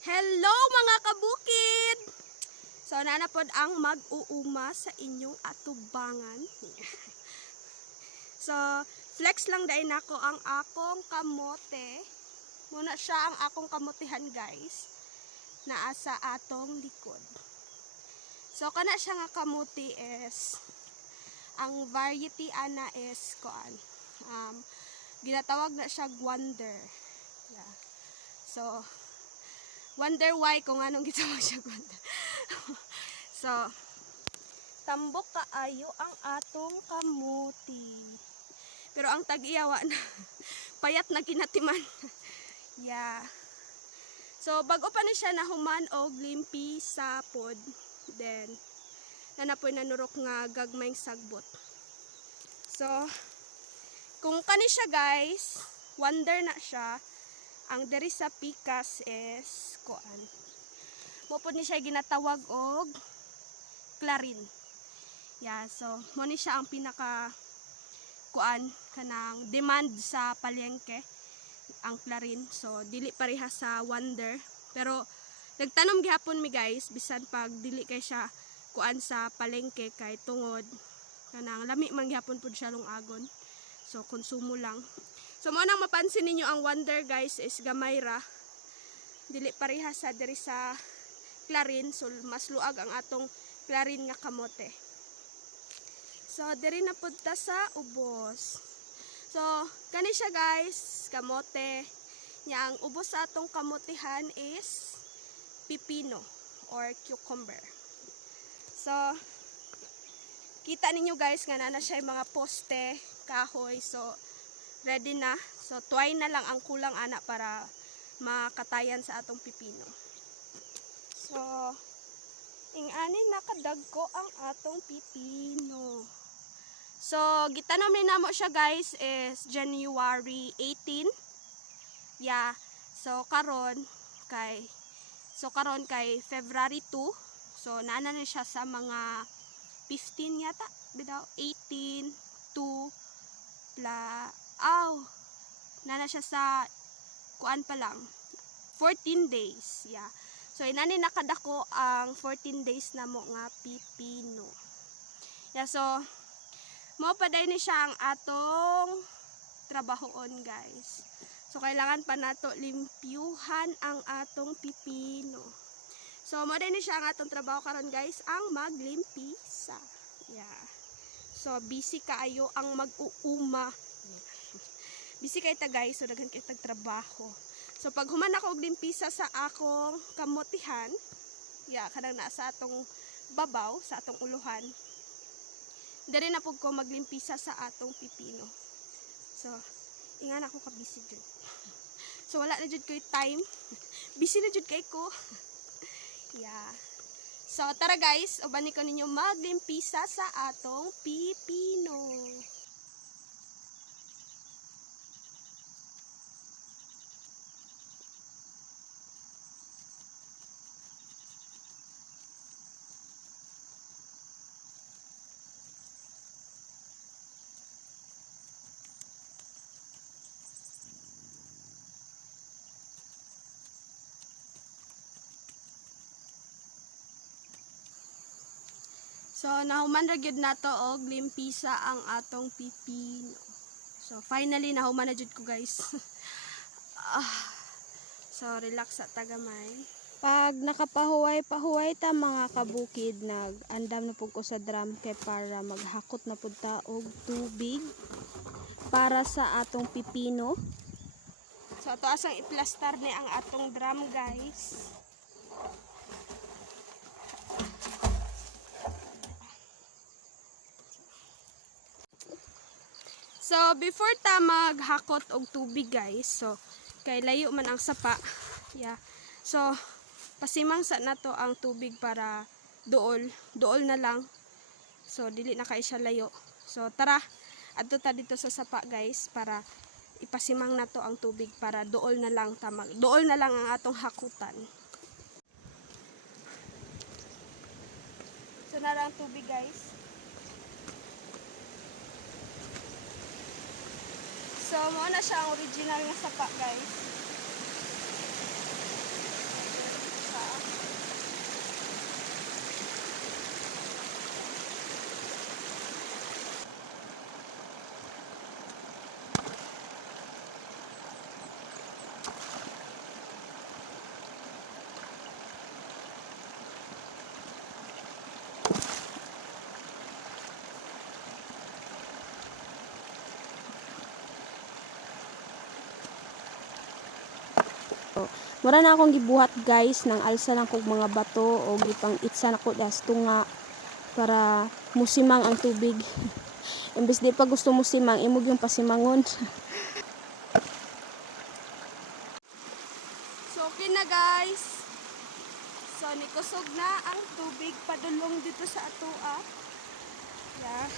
Hello mga kabukid! So nanapod ang mag-uuma sa inyong atubangan. So flex lang dahil nako ang akong kamote. Muna siya ang akong kamotihan guys. Naa sa atong likod. So kana siya nga kamuti is ang variety ana is kuan. Ginatawag na siya wonder. Yeah. So wonder why kung anong gitawag siya wonder. So tambok kaayo ang atong kamuti. Pero ang tag-iyawa na payat na kinatiman. Yeah. So bago pa ni siya nahuman og limpi sa pod, then nanapoy nanurok nga gagmayng sagbot. So kung kani siya guys, wonder na siya. Ang diri sa pikas is kuan. Mopod ni siya ginatawag og clarin. Yeah, so mo ni siya ang pinaka kuan kanang demand sa palengke, ang clarin. So dili pareha sa wonder, pero nagtanom gihapon mi guys bisan pag dili kay siya kuan sa palengke kay tungod kanang lami man gihapon pud siya lungagon. So konsumo lang. So mo nang mapansin ninyo ang wonder guys is gamay ra. Dili pareha sa diri sa clarin, so mas luag ang atong clarin nga kamote. So diri na pudta sa ubos. So kani siya guys, kamote. Nya ang ubos sa atong kamotihan is pipino or cucumber. So kita ninyo guys nga na siya yung mga poste, kahoy. So ready na. So tuway na lang ang kulang ana para makatayan sa atong pipino. So ing-ani nakadagko ang atong pipino. So gitanom ni namo siya guys is January 18. Yeah. So karon kay February 2. So naana na siya sa mga 15 yata, bitaw 18 2 nana siya sa kuan pa lang 14 days. Yeah. So inani nakadako ang 14 days na mo nga pipino. Yeah, so mo pa day ni siya ang atong trabahoon guys. So kailangan pa nato limpyuhan ang atong pipino. So mo day ni siya ang atong trabaho karon guys, ang maglimpisa. Yeah. So busy kaayo ang mag-uuma. Busy kay ta guys, so daghan kay tag trabaho. So pag human ako og limpisa sa akong kamotihan, yeah, kanang naa sa atong babaw, sa atong uluhan. Diri na pud ko maglimpisa sa atong pipino. So ingan ako ka busy jud. So wala na jud koy time. Busy na jud kay ko. Yeah. So tara guys, ubani ko ninyo maglimpisa sa atong pipino. So nahuman ra gyud nato og limpisa ang atong pipino. So finally nahuman na jud ko guys. So relax sa tagamay. Pag nakapahuway-pahuway ta mga kabukid, nag-andam na pud ko sa drum kay para maghakot na pud ta og tubig para sa atong pipino. So ato asang iplastar ni ang atong drum guys. So before ta maghakot og tubig guys, so kay layo man ang sapa. Yeah. So pasimang sa nato ang tubig para duol na lang. So dili na kay siya layo. So tara, adto ta dito sa sapa guys para ipasimang nato ang tubig para duol na lang ang atong hakutan. So nara ang tubig guys. So, mo na siya ang original nga sapa, guys. Mura na akong gibuhat guys nang alsa lang kog mga bato o gipang itsa nako das tunga para musimang ang tubig. Imbes di pa gusto musimang, imog yung pasimangon. So okay na guys. So nikusog na ang tubig padulong dito sa atoa. Yeah.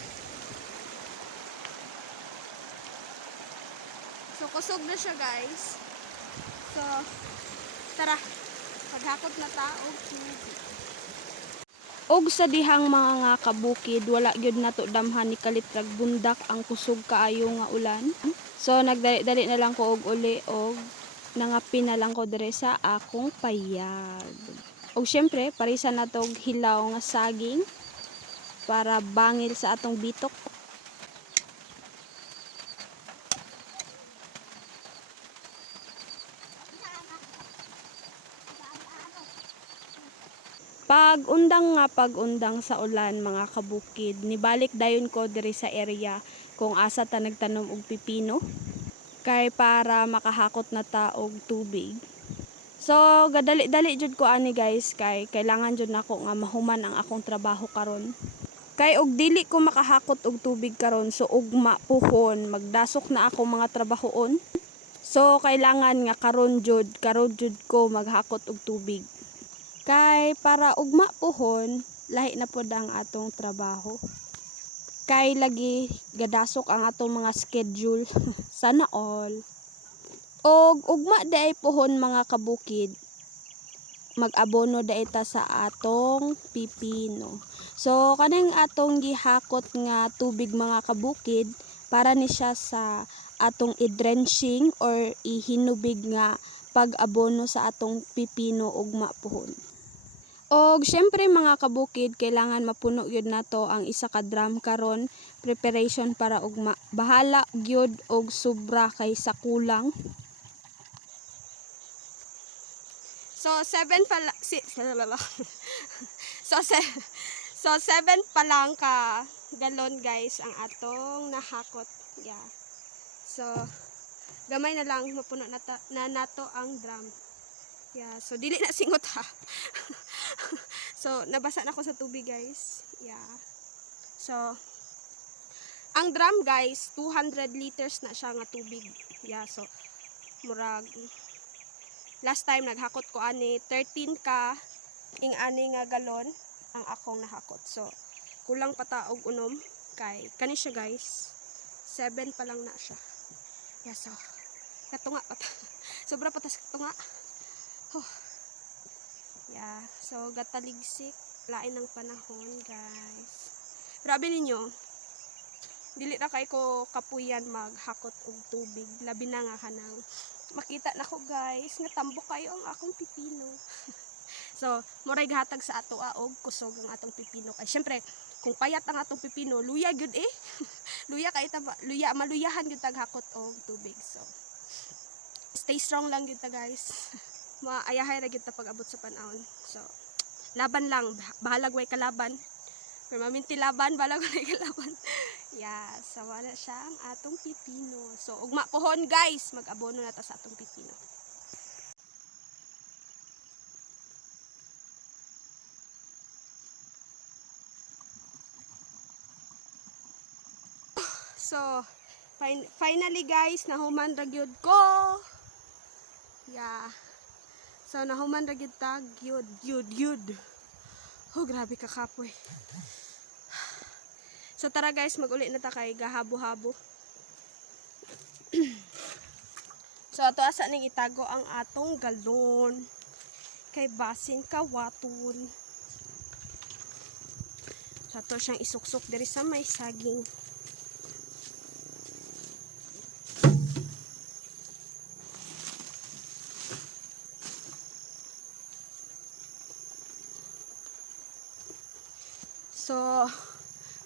So kusog na siya guys. So tara, paghakot na ta og tubig. Og sa dihang mga nga kabukid, wala gyud nato damhan ni kalitrag bundak ang kusog kaayo nga ulan. So nagdali-dali na lang ko og uli og nangapi na lang ko dire sa akong payag. Og syempre, parisa na tog hilaw nga saging para bangil sa atong bitok. Pag-undang sa ulan mga kabukid, nibalik dayon ko diri sa area kung asa ta nagtanom og pipino kay para makahakot na ta og tubig. So gadali-dali jud ko ani guys kay kailangan jud nako nga mahuman ang akong trabaho karon. Kay og dili ko makahakot og tubig karon so ugma puhon magdasok na ako mga trabahoon. So kailangan nga karon jud ko maghakot og tubig. Kay para ugma pohon, lahi na pod ang atong trabaho. Kay lagi gadasok ang atong mga schedule. Sana all. Og ugma daay pohon mga kabukid, mag-abono daay ta sa atong pipino. So kaning atong gihakot nga tubig mga kabukid, para ni siya sa atong i-drenching or ihinubig nga pag-abono sa atong pipino ugma pohon. Og syempre mga kabukid, kailangan mapuno gyud nato ang isa ka drum karon, preparation para ugma. Bahala gyud og sobra kaysa kulang. So 7 pa so 7 pa lang ka galon guys ang atong nahakot. Yeah. So gamay na lang mapuno na nato ang drum. Yeah, so dili na singot ha. So nabasa na ako sa tubig guys. Yeah. So ang drum guys, 200 liters na siya nga tubig. Yeah, so murag last time naghakot ko ani 13 ka ing ani nga galon ang akong nahakot. So kulang pa ta og unom kay kani siya guys. 7 pa lang na siya. Yeah, so katunga pa ta. Sobra pa ta sa katunga. Yeah, so gataligsik lain ng panahon guys. Grabe ninyo, dili na kay ko kapuyan maghakot og tubig, labi na nga kanang makita na ko guys nga tambok kayo ang akong pipino. So moray gihatag sa ato og kusog ang atong pipino kay syempre kung payat ang atong pipino luya gyud luya kay ta maluyahan gyud tag hakot og tubig. So stay strong lang gyud ta guys. Maayahay ra gyud ta pag-abot sa panahon. So laban lang, bahalag way kalaban. Pero maminti laban, bahalag way kalaban. Yeah, so wala siya ang atong pipino. So ugma pohon guys, mag-abono na ta sa atong pipino. So finally guys, nahuman ra gyud ko. Yeah. So nahuman ra gyud ta, gyud. Oh, grabe ka kapoy. So tara guys, mag-uli na ta kay gahabo-habo. So ato asa ning itago ang atong galon. Kay basin kawaton. So ato siyang isuksok diri sa may saging. So,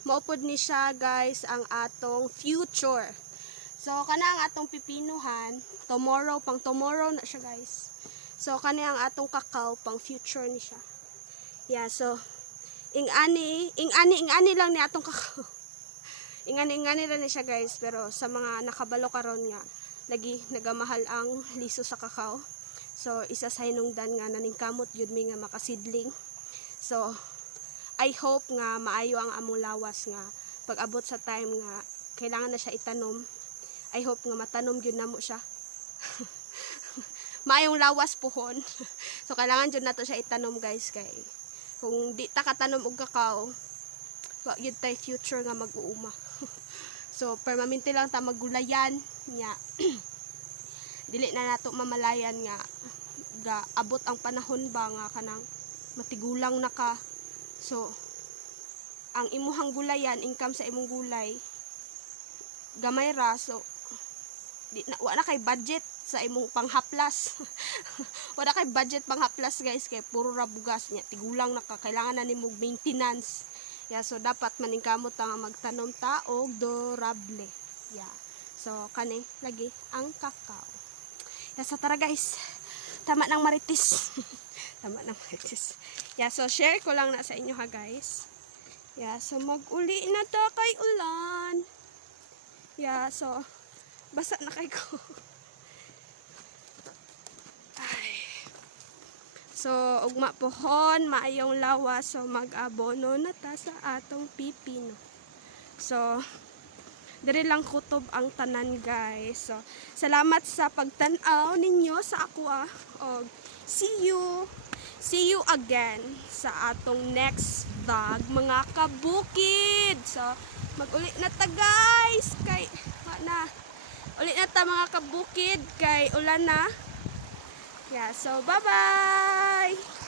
maupod ni siya guys ang atong future. So, kana ang atong pipinuhan, pang tomorrow na siya guys. So, kana ang atong kakao, pang future ni siya. Yeah, so, ing-ani lang ni atong kakao. Ing-ani lang ni siya guys, pero sa mga nakabalo karon nga, lagi nagamahal ang liso sa kakao. So isa sa hinungdan nga naningkamot yun mi nga makasidling. So I hope nga maayo ang among lawas nga pag abot sa time nga kailangan na siya itanom. I hope nga matanom gyud namo siya. Maayong lawas pohon. So kailangan jud nato siya itanom guys kay kung di ta katanom og kakao, wa gyud tay future nga mag-uuma. So permanente lang ta maggulayan nya. Dili na nato mamalayan nga ga abot ang panahon ba nga kanang matigulang na ka. So ang imuhang gulayan, income sa imong gulay gamay ra, so wala kay budget sa imong panghaplas. Wala kay budget panghaplas guys kay puro ra bugas nya tigulang na ka, kailangan na nimo maintenance. Yeah, so dapat maningkamot ta nga magtanom ta og durable. Yeah. So kani lagi ang kakao. Yeah, so tara guys. Tama ng maritis. Tama ng maritis. Yeah, so share ko lang na sa inyo ha guys. Yeah, so mag-uli na to kay ulan. Yeah, so basa na kay ko. Ay. So ugma pohon, maayong lawas, so mag-abono na ta sa atong pipino. So diri lang kutob ang tanan guys. So salamat sa pagtan-aw ninyo sa ako og see you again sa atong next vlog mga kabukid. So mag-uli na ta guys kay na ulit na ta mga kabukid kay ulan na. Yeah, so bye bye.